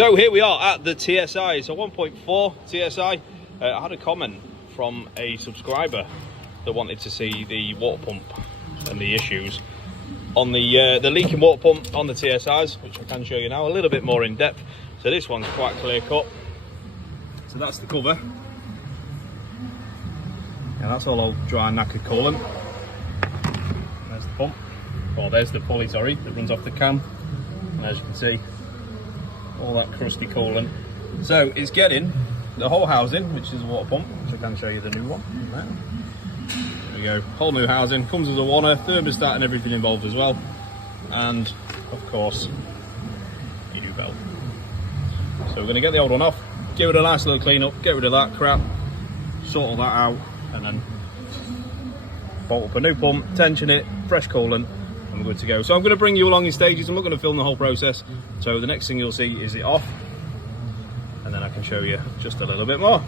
So here we are at the TSi. It's a 1.4 TSi. I had a comment from a subscriber that wanted to see the water pump and the issues on the leaking water pump on the TSIs, which I can show you now a little bit more in depth. So this one's quite clear cut. So that's the cover. Yeah, that's all old dry knackered coolant. There's the pump. Oh, there's the pulley, sorry, that runs off the cam. And as you can see, all that crusty coolant. So it's getting the whole housing, which is a water pump, which I can show you the new one. There we go, whole new housing, comes as a warner, thermostat and everything involved as well. And of course, your new belt. So we're gonna get the old one off, give it a nice little clean up, get rid of that crap, sort all that out, and then bolt up a new pump, tension it, fresh coolant, and we're good to go. So I'm going to bring you along in stages. I'm not going to film the whole process. So the next thing you'll see is it off, and then I can show you just a little bit more.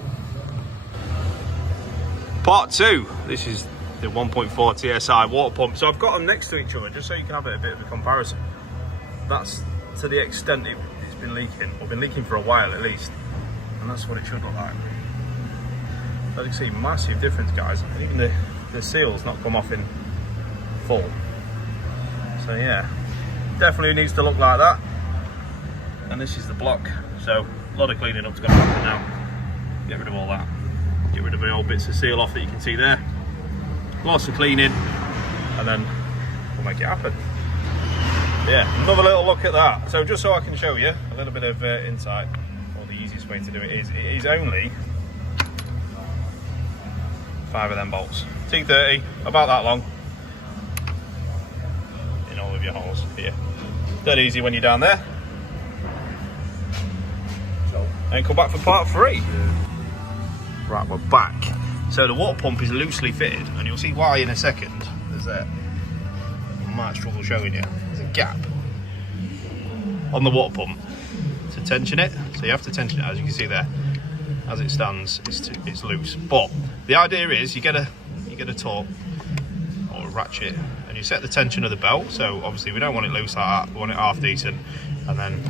Part 2. This is the 1.4 TSi water pump. So I've got them next to each other just so you can have a bit of a comparison. That's to the extent it's been leaking, or been leaking for a while at least, and that's what it should look like. As you can see, massive difference, guys. Even the seal's not come off in full. So yeah, definitely needs to look like that. And this is the block, so a lot of cleaning up's going to happen now. Get rid of all that, get rid of the old bits of seal off that you can see there. Lots of cleaning, and then we'll make it happen. Yeah, another little look at that. So just so I can show you a little bit of insight, or the easiest way to do it is only 5 of them bolts, T30, about that long, in all of your holes here. Dead easy when you're down there. So, and come back for part 3. Right, we're back. So the water pump is loosely fitted, and you'll see why in a second. There's I might struggle showing you. There's a gap on the water pump to tension it. So you have to tension it, as you can see there. As it stands, it's loose. But the idea is you get a torque or a ratchet, and you set the tension of the belt. So obviously we don't want it loose like that, we want it half decent. And then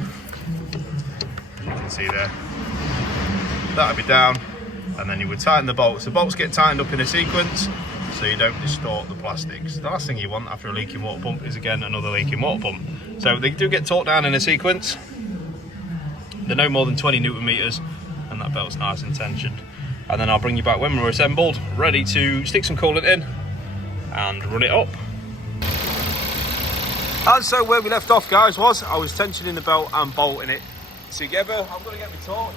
you can see there, that would be down, and then you would tighten the bolts. The bolts get tightened up in a sequence so you don't distort the plastics. The last thing you want after a leaking water pump is again another leaking water pump. So they do get torqued down in a sequence. They're no more than 20 Newton meters, and that belt's nice and tensioned. And then I'll bring you back when we're assembled, ready to stick some coolant in and run it up. And so where we left off, guys, was I was tensioning the belt and bolting it together. I'm going to get my torch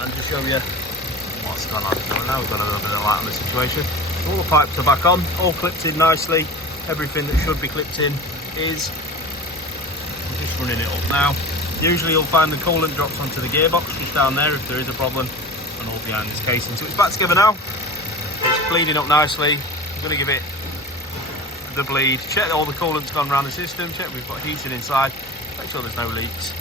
and just show you what's going on. So now we've got a little bit of light on the situation. All the pipes are back on, all clipped in nicely. Everything that should be clipped in is. I'm just running it up now. Usually you'll find the coolant drops onto the gearbox just down there if there is a problem, and all behind this casing. So it's back together now. It's bleeding up nicely. I'm going to give it the bleed. Check that all the coolant's gone around the system. Check we've got heating inside. Make sure there's no leaks.